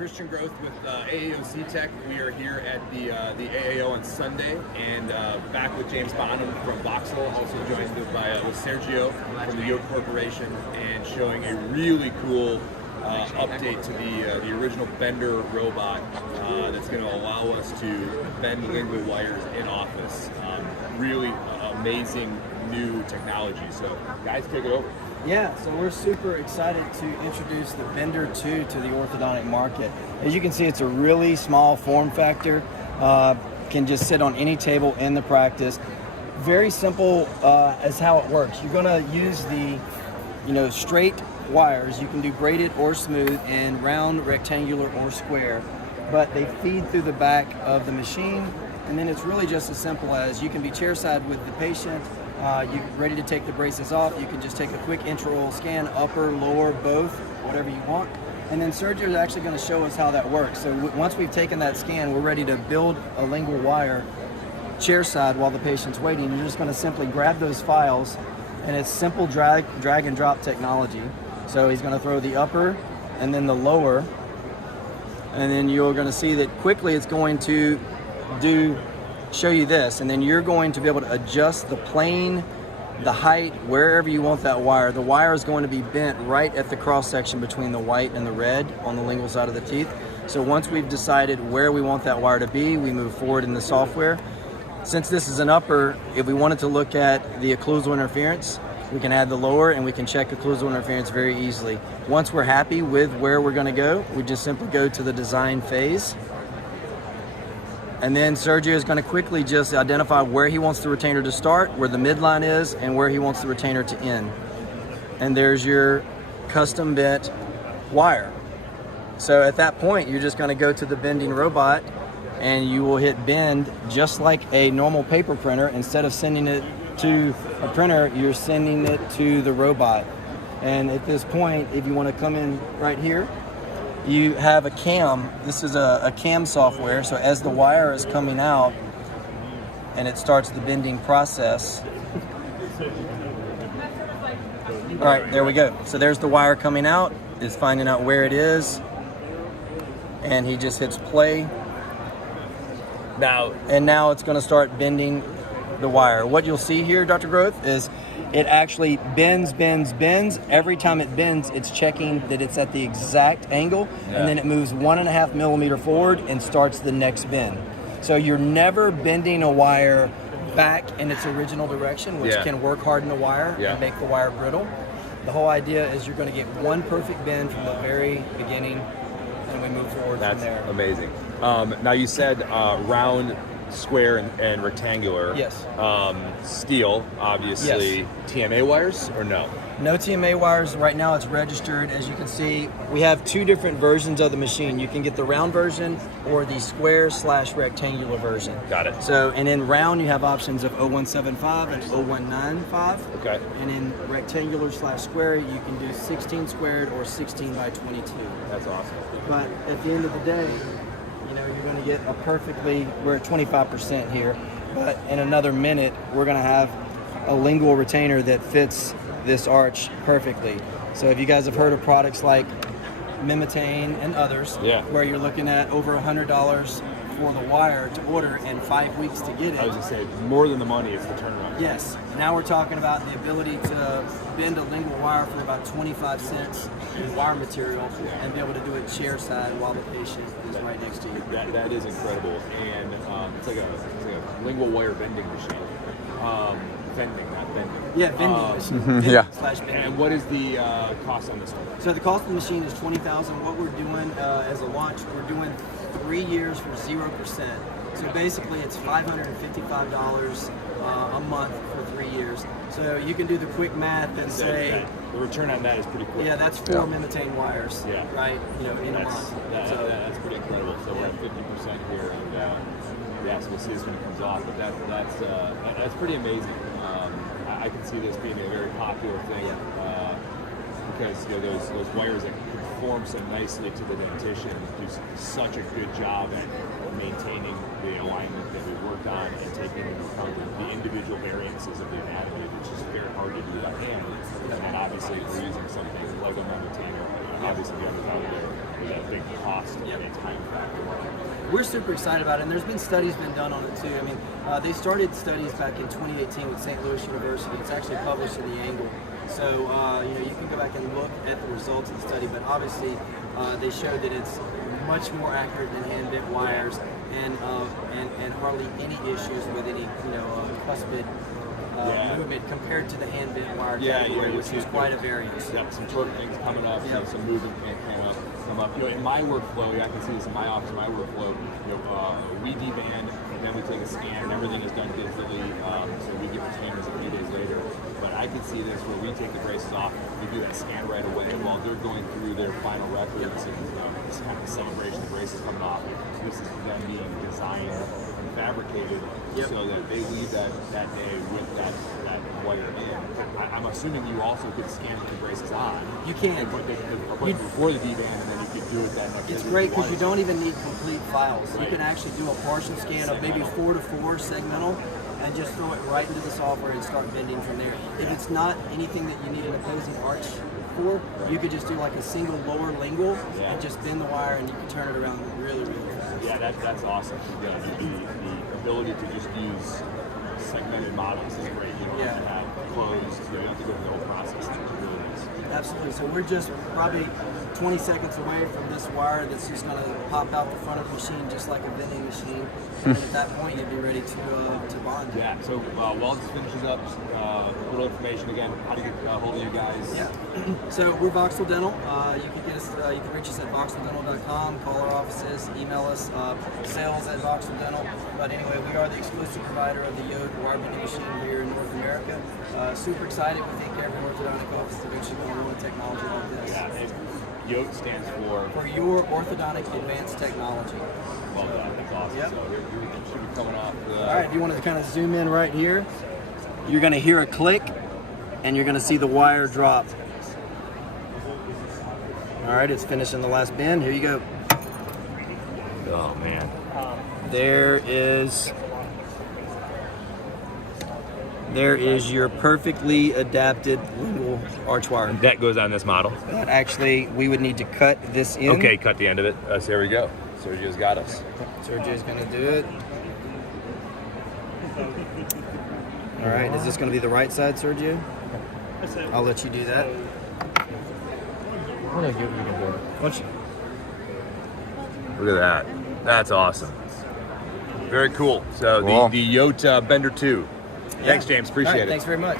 Christian Groth with AAOC Tech. We are here at the AAO on Sunday, and back with James Bonham from Voxel, also joined with Sergio from the YOAT Corporation, and showing a really cool update to the original bender robot that's going to allow us to bend lingual wires in office. Really amazing new technology. So guys, take it over. Yeah, so we're super excited to introduce the Bender 2 to the orthodontic market. As you can see, it's a really small form factor. Can just sit on any table in the practice. Very simple as how it works. You're going to use the straight wires. You can do braided or smooth, and round, rectangular, or square. But they feed through the back of the machine, and then it's really just as simple as you can be chairside with the patient. You're ready to take the braces off. You can just take a quick intraoral scan, upper, lower, both, whatever you want. And then Sergio is actually going to show us how that works. So once we've taken that scan, we're ready to build a lingual wire chairside while the patient's waiting. You're just going to simply grab those files, and it's simple drag and drop technology. So he's going to throw the upper and then the lower, and then you're going to see that quickly it's going to show you this, and then you're going to be able to adjust the plane, the height, wherever you want that wire. The wire is going to be bent right at the cross section between the white and the red on the lingual side of the teeth. So once we've decided where we want that wire to be, we move forward in the software. Since this is an upper, if we wanted to look at the occlusal interference, we can add the lower, and we can check occlusal interference very easily. Once we're happy with where we're going to go, we just simply go to the design phase. And then Sergio is going to quickly just identify where he wants the retainer to start, where the midline is, and where he wants the retainer to end. And there's your custom bent wire. So at that point, you're just going to go to the bending robot, and you will hit bend just like a normal paper printer. Instead of sending it to a printer, you're sending it to the robot. And at this point, if you want to come in right here, you have a cam. This is a cam software, so as the wire is coming out and it starts the bending process. All right, there we go. So there's the wire coming out, is finding out where it is, and he just hits play. Now it's going to start bending the wire. What you'll see here, Dr. Groth, is it actually bends. Every time it bends, it's checking that it's at the exact angle, and then it moves 1.5 millimeter forward and starts the next bend. So you're never bending a wire back in its original direction, which can work hard in the wire and make the wire brittle. The whole idea is you're going to get one perfect bend from the very beginning, and we move forward from there. That's amazing. Now you said round, square, and rectangular. Yes. Steel, obviously. Yes. TMA wires or no? No TMA wires. Right now it's registered. As you can see, we have two different versions of the machine. You can get the round version or the square/rectangular version. Got it. So, and in round you have options of 0175 and 0195. Okay. And in rectangular/square you can do 16 squared or 16 by 22. That's awesome. But at the end of the day, you're going to get a perfectly, we're at 25% here, but in another minute, we're going to have a lingual retainer that fits this arch perfectly. So if you guys have heard of products like Mimitane and others, where you're looking at over $100 for the wire to order and 5 weeks to get it. I was going to say, more than the money is the turnaround. Yes. Now we're talking about the ability to bend a lingual wire for about 25 cents in wire material and be able to do it chairside while the patient is right next to you. That is incredible. And it's like a lingual wire bending machine. Vending, not bending. Yeah, vending machine. /bending. And what is the cost on this one? So the cost of the machine is $20,000. What we're doing as a launch, we're doing 3 years for 0%. So basically it's $555 a month for 3 years. So you can do the quick math and say the return on that is pretty quick. Yeah, that's 4 Mimitane wires. Right. In a month. That's pretty incredible. So we're at 50% here, and so we'll see this when it comes off. But that's pretty amazing. I can see this being a very popular thing because those wires that conform so nicely to the dentition do such a good job at maintaining the alignment that we worked on and taking into account the individual variances of the anatomy, which is very hard to do by hand. And then obviously if we're using something like a Mimitane, obviously the other value there, big cost and a time factor. We're super excited about it, and there's been studies been done on it too. I mean, they started studies back in 2018 with St. Louis University. It's actually published in the Angle. So, you can go back and look at the results of the study, but obviously they showed that it's much more accurate than hand bent wires, and hardly any issues with any cuspid movement compared to the hand bent wire category, which is quite a variance. Yeah, some torque things coming up, some movement came up. In my workflow, I can see this in my office. In my workflow, we deband, and then we take a scan, and everything is done digitally. So we get retainers a few days later. But I can see this where we take the braces off, we do that scan right away while they're going through their final records and this kind of celebration, the braces coming off. This is them being designed and fabricated so that they leave that day with that wire in. I'm assuming you also could scan with the braces on. You can. Before the deband, and then you could do it that next day. It's great because you don't even need complete files. You can actually do a partial scan of maybe 4 to 4 segmental, and just throw it right into the software and start bending from there. If it's not anything that you need an opposing arch for, you could just do like a single lower lingual and just bend the wire, and you can turn it around really, really fast. Yeah, that's awesome. The ability to just use segmented models is great. You don't have to have closed, you don't have to go through the whole process. It's really nice. Absolutely. So we're just probably 20 seconds away from this wire that's just going to pop out the front of the machine just like a vending machine. And at that point, you'd be ready to bond. Yeah, so while this finishes up, a little information again, how to get hold of you guys. Yeah, so we're Voxel Dental. You can get us, you can reach us at voxeldental.com, call our offices, email us, sales at Voxel Dental. But anyway, we are the exclusive provider of the YOAT wire bending machine here in North America. Super excited. We think every orthodontic office is eventually going to want technology like this. Yeah, and YOAT stands for your orthodontic advanced technology. Well done, that's awesome. Yep. So you should be coming off. All right, if you want to kind of zoom in right here, you're going to hear a click, and you're going to see the wire drop. All right, it's finishing the last bend. Here you go. Oh man. There is your perfectly adapted lingual arch wire. That goes on this model. But actually, we would need to cut this in. Okay, cut the end of it. So there we go. Sergio's got us. Sergio's going to do it. All right, is this going to be the right side, Sergio? I'll let you do that. Look at that. That's awesome. Very cool. So the YOAT Bender 2. Thanks, James. Appreciate it. Thanks very much.